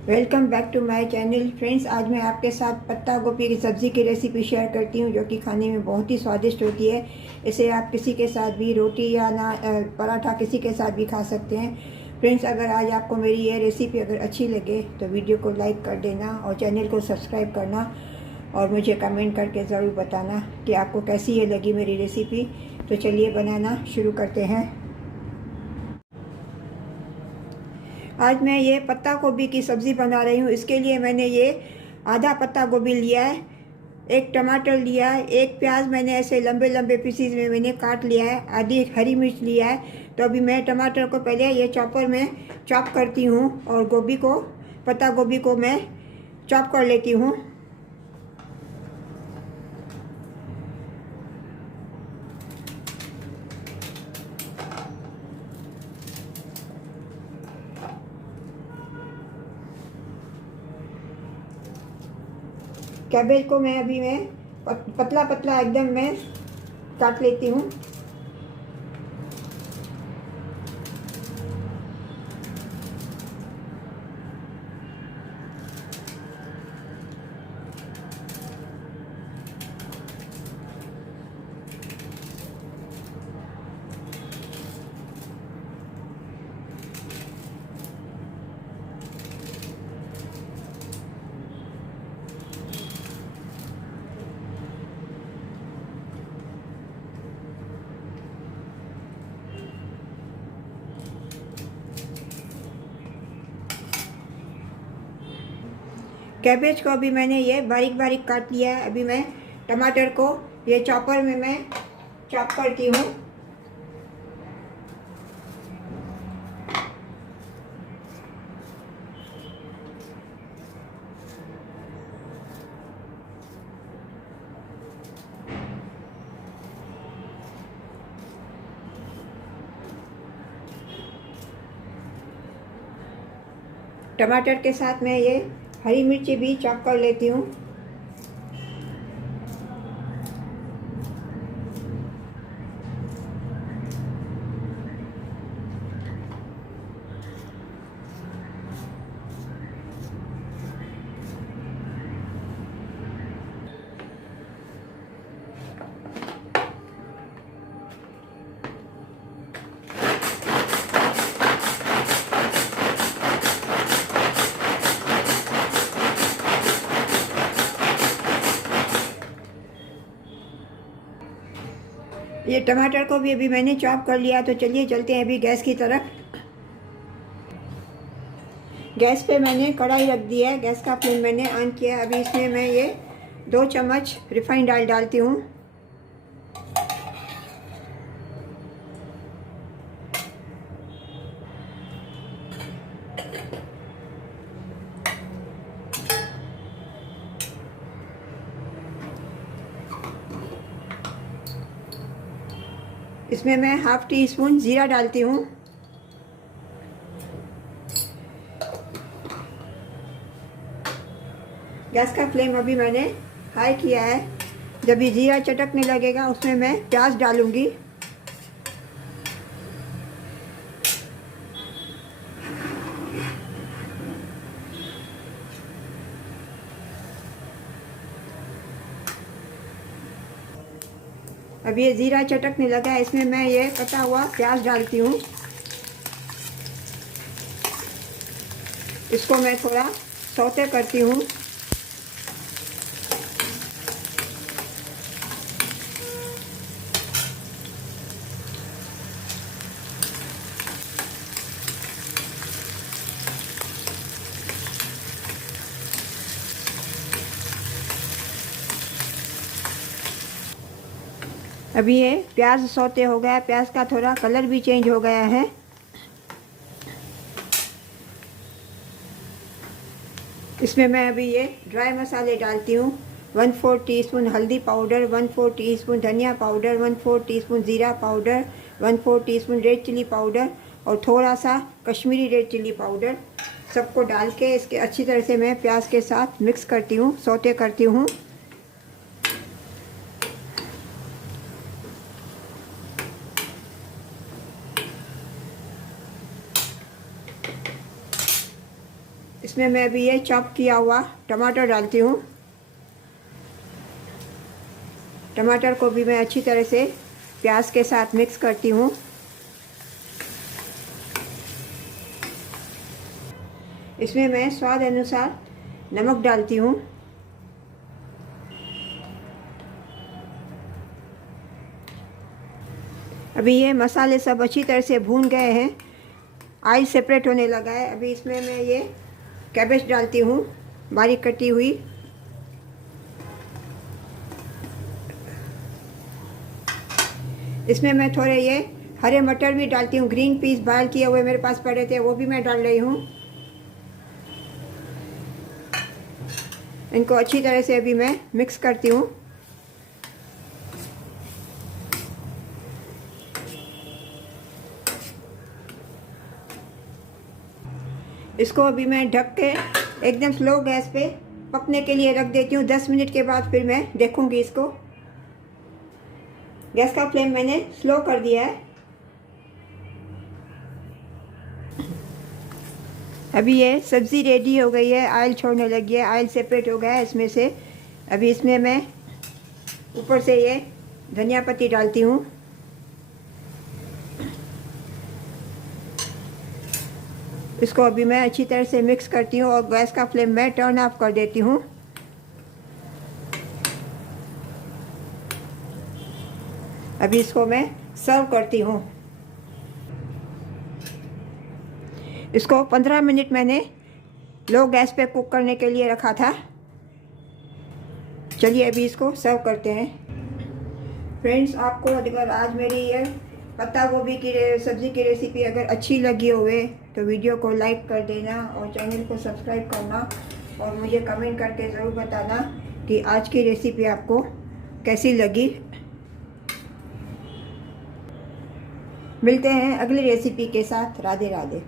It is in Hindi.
Welcome back to my channel friends. आज मैं आपके साथ पत्ता गोभी की सब्ज़ी की रेसिपी शेयर करती हूँ जो कि खाने में बहुत ही स्वादिष्ट होती है। इसे आप किसी के साथ भी रोटी या पराठा किसी के साथ भी खा सकते हैं। फ्रेंड्स, अगर आज आपको मेरी ये रेसिपी अगर अच्छी लगे तो वीडियो को लाइक कर देना और चैनल को सब्सक्राइब करना और मुझे कमेंट करके ज़रूर बताना कि आपको कैसी ये लगी मेरी रेसिपी। तो चलिए बनाना शुरू करते हैं। आज मैं ये पत्ता गोभी की सब्ज़ी बना रही हूँ। इसके लिए मैंने ये आधा पत्ता गोभी लिया है, एक टमाटर लिया है, एक प्याज मैंने ऐसे लंबे लंबे पीसीज में मैंने काट लिया है, आधी हरी मिर्च लिया है। तो अभी मैं टमाटर को पहले ये चॉपर में चॉप करती हूँ और गोभी को, पत्ता गोभी को मैं चॉप कर लेती हूँ। कैबेज को मैं पतला पतला एकदम मैं काट लेती हूँ। कैबेज को अभी मैंने ये बारीक बारीक काट लिया है। अभी मैं टमाटर को ये चॉपर में मैं चॉप करती हूँ। टमाटर के साथ मैं ये हरी मिर्ची भी चॉप कर लेती हूँ। ये टमाटर को भी अभी मैंने चॉप कर लिया। तो चलिए चलते हैं अभी गैस की तरफ। गैस पे मैंने कढ़ाई रख दी है, गैस का फ्लेम मैंने ऑन किया। अभी इसमें मैं ये 2 चम्मच रिफाइंड ऑयल डालती हूँ। इसमें मैं हाफ टी स्पून ज़ीरा डालती हूँ। गैस का फ्लेम अभी मैंने हाई किया है। जब ये जीरा चटकने लगेगा उसमें मैं प्याज डालूँगी। अब ये जीरा चटकने लगा है, इसमें मैं ये कटा हुआ प्याज डालती हूँ। इसको मैं थोड़ा सौते करती हूँ। अभी ये प्याज सौते हो गया है, प्याज का थोड़ा कलर भी चेंज हो गया है। इसमें मैं अभी ये ड्राई मसाले डालती हूँ। 1/4 टीस्पून हल्दी पाउडर, 1/4 टीस्पून धनिया पाउडर, 1/4 टीस्पून ज़ीरा powder, 1/4 teaspoon red chili powder और थोड़ा सा कश्मीरी रेड चिली पाउडर। सबको डाल के इसके अच्छी तरह से मैं प्याज के साथ मिक्स करती हूँ, सौते करती हूँ। इसमें मैं अभी ये चॉप किया हुआ टमाटर डालती हूँ। टमाटर को भी मैं अच्छी तरह से प्याज के साथ मिक्स करती हूँ। इसमें मैं स्वाद अनुसार नमक डालती हूँ। अभी ये मसाले सब अच्छी तरह से भून गए हैं, ऑयल सेपरेट होने लगा है। अभी इसमें मैं ये कैबेज डालती हूँ, बारीक कटी हुई। इसमें मैं थोड़े ये हरे मटर भी डालती हूँ, ग्रीन पीस बॉयल किए हुए मेरे पास पड़े थे, वो भी मैं डाल रही हूँ। इनको अच्छी तरह से अभी मैं मिक्स करती हूँ। इसको अभी मैं ढक के एकदम स्लो गैस पे पकने के लिए रख देती हूँ। 10 मिनट के बाद फिर मैं देखूँगी इसको। गैस का फ्लेम मैंने स्लो कर दिया है। अभी ये सब्ज़ी रेडी हो गई है, ऑयल छोड़ने लगी है, ऑयल सेपरेट हो गया है इसमें से। अभी इसमें मैं ऊपर से ये धनिया पत्ती डालती हूँ। इसको अभी मैं अच्छी तरह से मिक्स करती हूँ और गैस का फ्लेम मैं टर्न ऑफ कर देती हूँ। अभी इसको मैं सर्व करती हूँ। इसको 15 मिनट मैंने लो गैस पे कुक करने के लिए रखा था। चलिए अभी इसको सर्व करते हैं। फ्रेंड्स, आपको अगर आज मेरी ये पत्ता गोभी की सब्ज़ी की रेसिपी अगर अच्छी लगी होवे तो वीडियो को लाइक कर देना और चैनल को सब्सक्राइब करना और मुझे कमेंट करके ज़रूर बताना कि आज की रेसिपी आपको कैसी लगी। मिलते हैं अगली रेसिपी के साथ। राधे राधे।